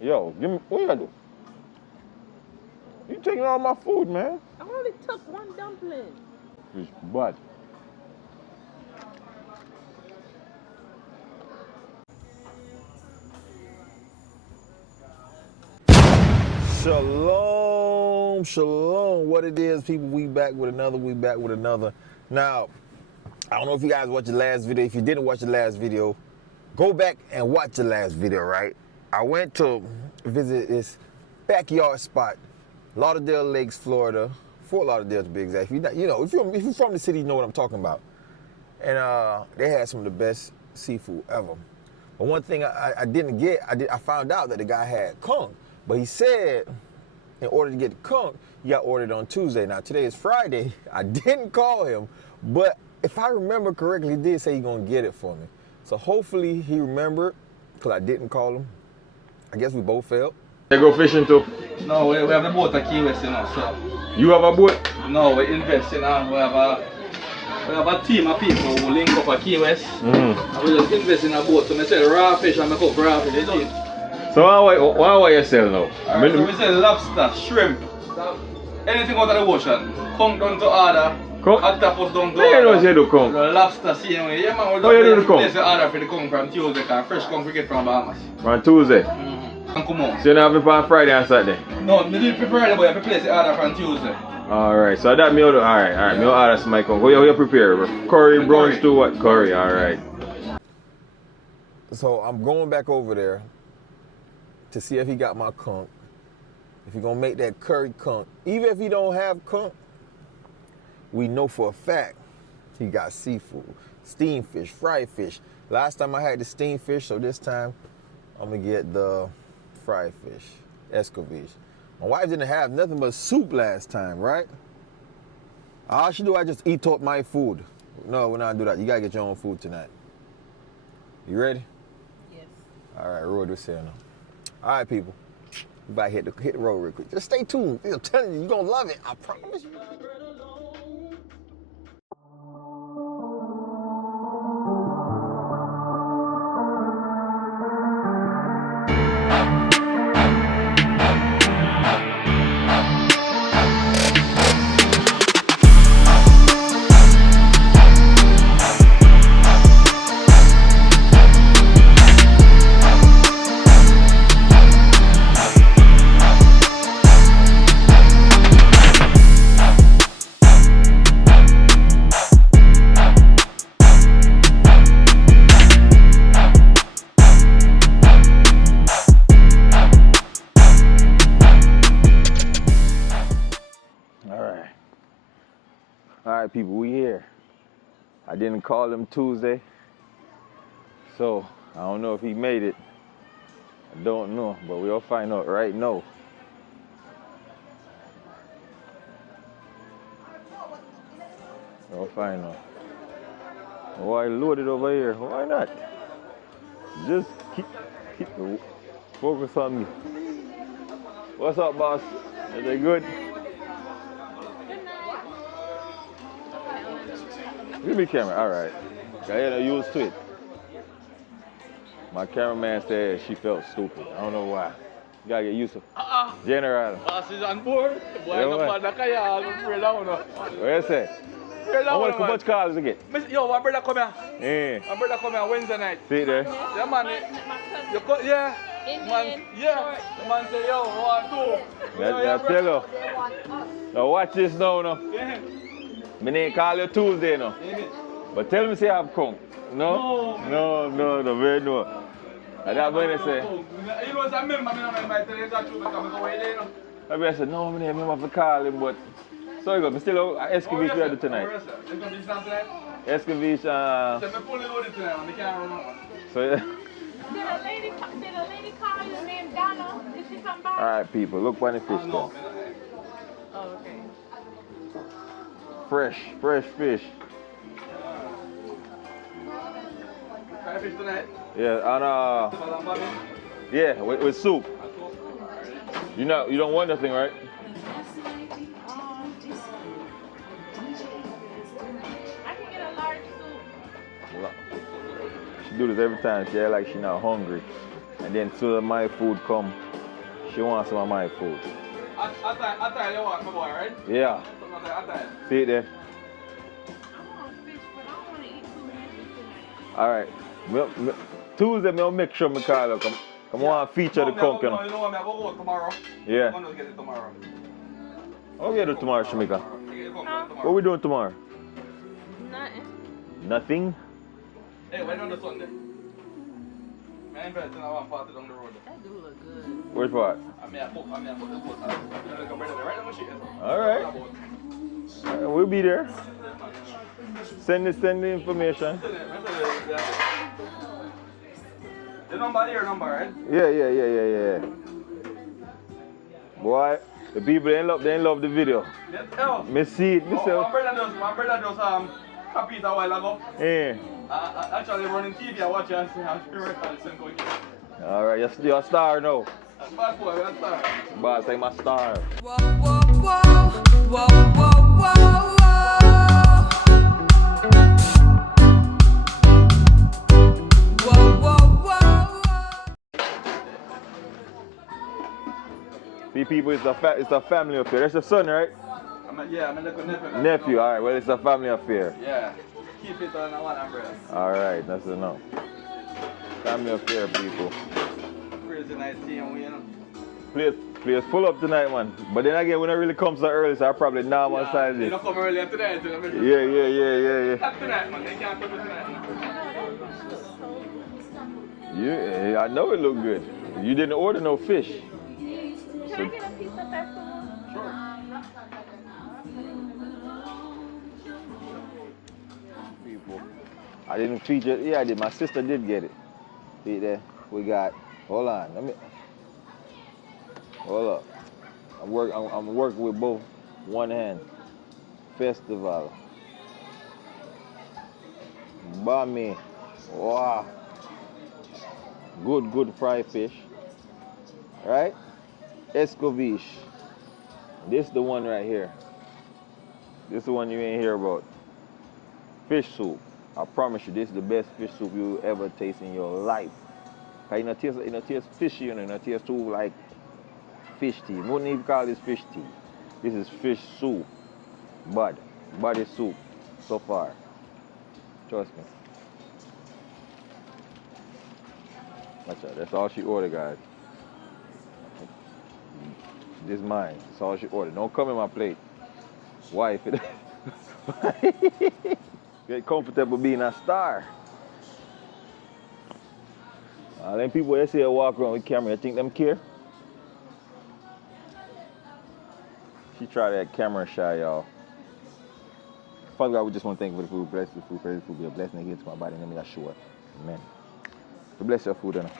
Yo, give me, what you gonna do? You taking all my food, man. I only took one dumpling. Fish butt. Shalom, shalom. What it is, people, we back with another. Now, I don't know if you guys watched the last video. If you didn't watch the last video, go back and watch the last video, right? I went to visit this backyard spot, Lauderdale Lakes, Florida. Fort Lauderdale to be exact. If you're from the city, you know what I'm talking about. And they had some of the best seafood ever. But one thing I didn't get, I found out that the guy had conch. But he said, in order to get the conch, you got ordered on Tuesday. Now, today is Friday. I didn't call him, but if I remember correctly, he did say he's going to get it for me. So hopefully he remembered, because I didn't call him. I guess we both failed. They go fishing too? No, we have the boat at Key West, you know, so. You have a boat? No, we invest in we have a team of people who link up at Key West. And we just invest in a boat. So I sell raw fish and I cook raw fish. So what you sell now? Right, so we sell lobster, shrimp, anything out of the ocean. Conch down to order. Octopus down to order. I know you do conch. Lobster, see, yeah man, we just place the order for the conch from Tuesday, because fresh conch we get from Bahamas. On Tuesday? Come on. So you don't have it on Friday and Saturday? No, we did it Friday, but you have to place the order from Tuesday. Alright, so that meal, alright, meal order some my conch. What you prepare? Curry, brown stew, what? Curry, alright. So I'm going back over there to see if he got my conch. If he gonna make that curry conch. Even if he don't have conch, we know for a fact he got seafood. Steamed fish, fried fish. Last time I had the steamed fish, so this time I'm gonna get the fried fish, Escovitch. My wife didn't have nothing but soup last time, right? All she do, I just eat up my food. No, we're not do that. You gotta get your own food tonight. You ready? Yes. All right, roll this here now. All right, people. We about to hit the road real quick. Just stay tuned. I'm telling you, you're gonna love it. I promise you. All right, people, we here. I didn't call him Tuesday, so I don't know if he made it. I don't know, but we'll find out right now. We'll find out. Why loaded over here? Why not? Just keep the focus on me. What's up, boss? Is they good? Give me camera, all right. I ain't used to it. My cameraman said she felt stupid. I don't know why. You gotta get used to it. General. Boss is on board. Boy, no matter kaya, I'm afraid now. What you say? How much calls you get? Yo, my brother come Yeah. here. My brother come here Wednesday night. See there? Yeah, man. You got, yeah. Man, yeah. The man say, yo, 1, 2. That's tell you. Now watch this now. Yeah. My name call you Tuesday now. But tell me say I have conch. No, very no. And that when I say. You know, I remember I tell you that you become away there. I said, no, I remember to call him, but. So you go, I'm still Escovitch we do tonight. Escovitch, so yeah. Did a lady call you named Donna? Did she come by? Alright, people, look for the fish though. Oh, okay. Fresh fish. Fish tonight? Yeah, and yeah, with soup. You don't want nothing, right? I can get a large soup. She do this every time. She act like she not hungry. And then so my food come, she wants some of my food. Attire you want, my boy, right? Yeah. Attire. See it there? I want fish, but I don't want to eat too heavy tonight. Alright. Tuesday, I'll make sure I call you. Come on, feature the conk. You know what, I'm going to go tomorrow. Yeah. I'm going to get it tomorrow. What we do tomorrow, Shamika? Tomorrow. What we doing tomorrow? Nothing. Nothing? Hey, when on the Sunday? I'm better than I want part down the road. That do look good. Which part? I mean, I put the boat out. Right on my shit. Alright. We'll be there. Send the information. The number here, right? Yeah. Boy, the people they love the video. Yeah, Me see it myself. My brother just copied it a while ago. Yeah. Actually running TV, I watch it and see how she records and going. Alright, you're a star now. Bad boy, we're a star. Boy, say my star. Whoa, whoa, whoa, whoa, whoa, whoa, whoa. Whoa, whoa, whoa, whoa. See people, it's a family affair. That's your son, right? I'm a little nephew. Nephew, alright, well it's a family affair. Yeah. Keep it on one umbrella. Alright, that's enough. Family affair, people. Crazy night team, you know. Players full up tonight, man. But then again, when it really comes so early, so I probably now on side They this. don't come earlier tonight. Yeah. Not tonight, man. They can't come tonight. Yeah, I know it look good. You didn't order no fish. Can I get a piece of festival? Sure. People. I didn't feature it. Yeah, I did. My sister did get it. See there? We got. Hold on. Hold up. I'm working with both one hand. Festival. Bami. Wow. Good fried fish. Right? Escovitch. This the one right here. This the one you ain't hear about. Fish soup. I promise you, this is the best fish soup you ever taste in your life. Cause you know taste fishy, you know taste too like fish tea. Wouldn't even call this fish tea. This is fish soup. Body soup so far. Trust me. Watch out. That's all she ordered, guys. This is mine. That's all she ordered. Don't come in my plate. Wife. Get comfortable being a star. Them people they say walk around with camera, you think them care? She tried that camera shy, y'all. Father God, we just want to thank you for the food. Bless the food, praise the food, be a blessing again to my body, and let me assure. Amen. So bless your food, Anna.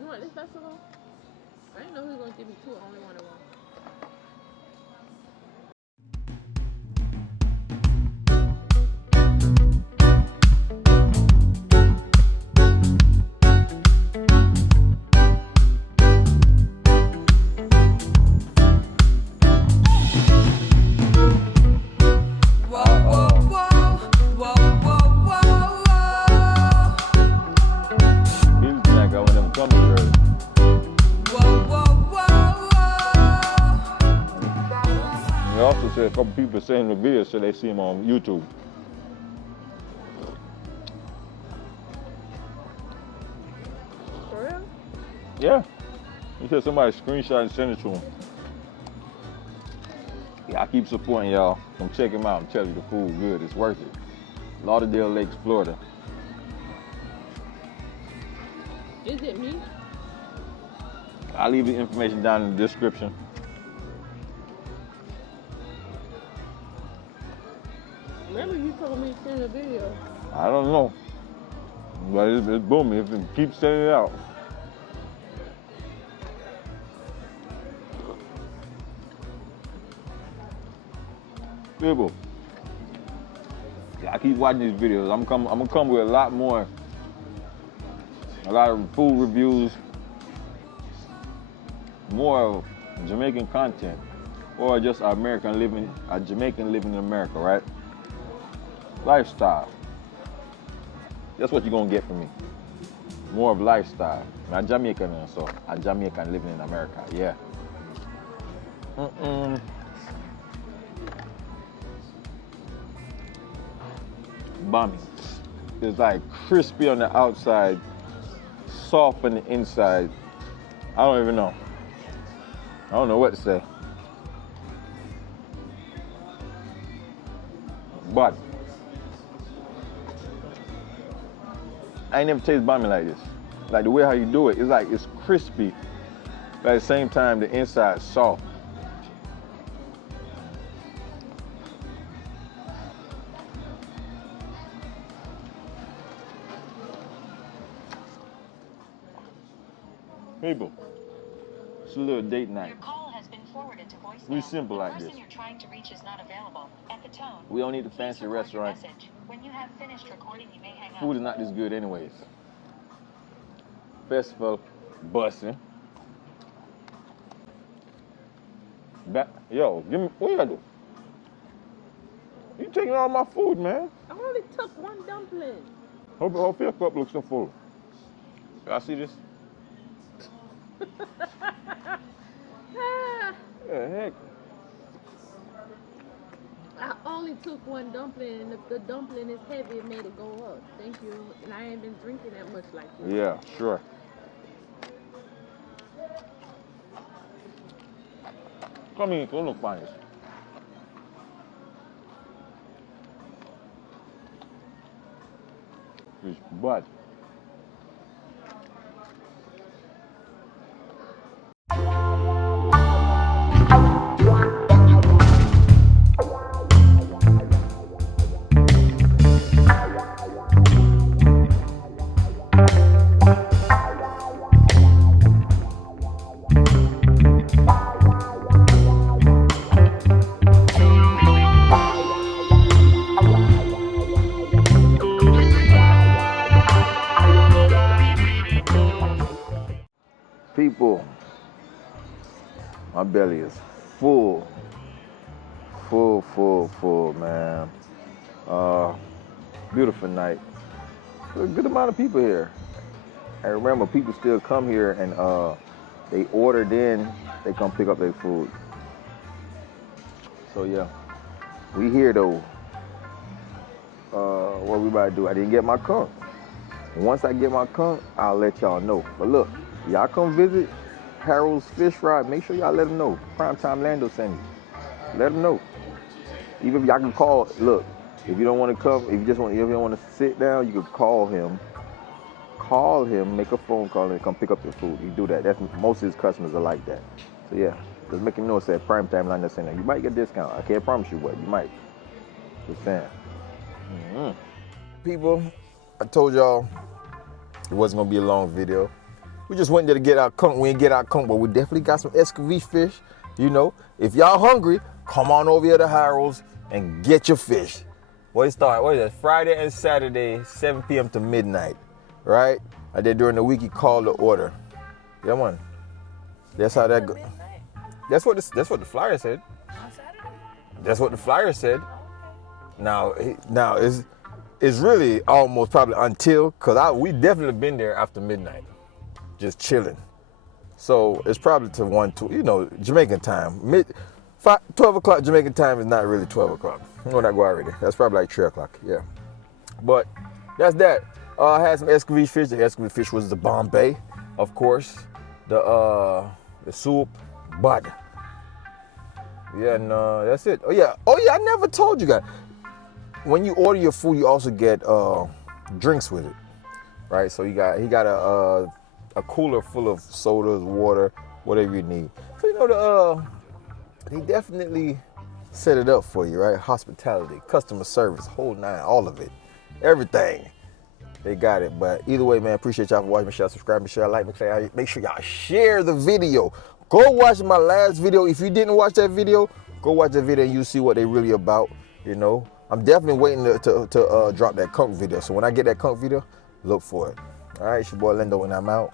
You want this festival? I didn't know he was going to give me two. I only wanted one. A couple people saying the video so they see him on YouTube. For real? Yeah. He said somebody screenshot and send it to him. Yeah, I keep supporting y'all. Come check him out. I'm telling you, the food good. It's worth it. Lauderdale Lakes, Florida. Is it me? I'll leave the information down in the description. Remember you told me to send a video. I don't know. But it's booming. If it keeps sending it out. People, I keep watching these videos. I'm gonna come with a lot more. A lot of food reviews. More of Jamaican content. Or just a Jamaican living in America, right? Lifestyle. That's what you're gonna get from me. More of lifestyle. I'm Jamaican, so I'm Jamaican living in America. Yeah. Bommy. It's like crispy on the outside, soft on the inside. I don't even know. I don't know what to say. But I ain't never tasted bommy like this. Like the way how you do it, it's like it's crispy, but at the same time the inside soft. People, it's a little date night. Your call has been forwarded to voicemail. We simple like The this. person you're trying to reach is not available. At the tone, We don't need a please fancy record your restaurant. message. When you have finished recording, you may hang up. Food is not this good anyways. Festival busting. Yo, give me, what you gotta do? You taking all my food, man. I only took one dumpling. Hope your cup looks so full. Y'all see this? Yeah, heck. I only took one dumpling, and if the dumpling is heavy, it made it go up. Thank you. And I ain't been drinking that much like you. Yeah, sure. Come in, come look fine. Fish butt. People, my belly is full, man. Beautiful night. A good amount of people here. And remember, people still come here and they ordered in, they come pick up their food. So yeah, we here though. What we about to do? I didn't get my conch. Once I get my conch, I'll let y'all know. But look, y'all come visit Harold's Fish Fry. Make sure y'all let them know. Primetime Lando send you. Let them know. Even if y'all can call. Look, if you don't want to come, if you don't want to sit down, you can call him. Call him, make a phone call, and come pick up your food. You do that. That's most of his customers are like that. So yeah, just make him know it's at Primetime Lando Center. You might get a discount. I can't promise you what. You might. Just saying. People, I told y'all it wasn't gonna be a long video. We just went there to get our conch. We didn't get our conch, but we definitely got some Escovitch fish. You know, if y'all hungry, come on over here to Harold's and get your fish. What is it? Friday and Saturday, 7 p.m. to midnight, right? And then during the week, you call the order. Yeah, man. That's how that goes. That's what the flyer said. On Saturday? That's what the flyer said. Now it's really almost probably until, because we definitely been there after midnight, just chilling. So it's probably to 1, 2, Jamaican time. 12 o'clock Jamaican time is not really 12 o'clock. When I go already. That's probably like 3 o'clock, yeah. But that's that. I had some Escovitch fish. The Escovitch fish was the Bombay, of course. The soup, but yeah, no, that's it. Oh yeah, I never told you guys. When you order your food, you also get drinks with it, right? So he got a cooler full of sodas, water, whatever you need. So they definitely set it up for you, right? Hospitality, customer service, whole nine, all of it, everything. They got it. But either way, man, appreciate y'all for watching. Make sure y'all subscribe, make sure y'all like, make sure y'all share the video. Go watch my last video. If you didn't watch that video, go watch that video and you'll see what they really about. I'm definitely waiting to drop that conch video. So when I get that conch video, look for it. All right, it's your boy Lando and I'm out.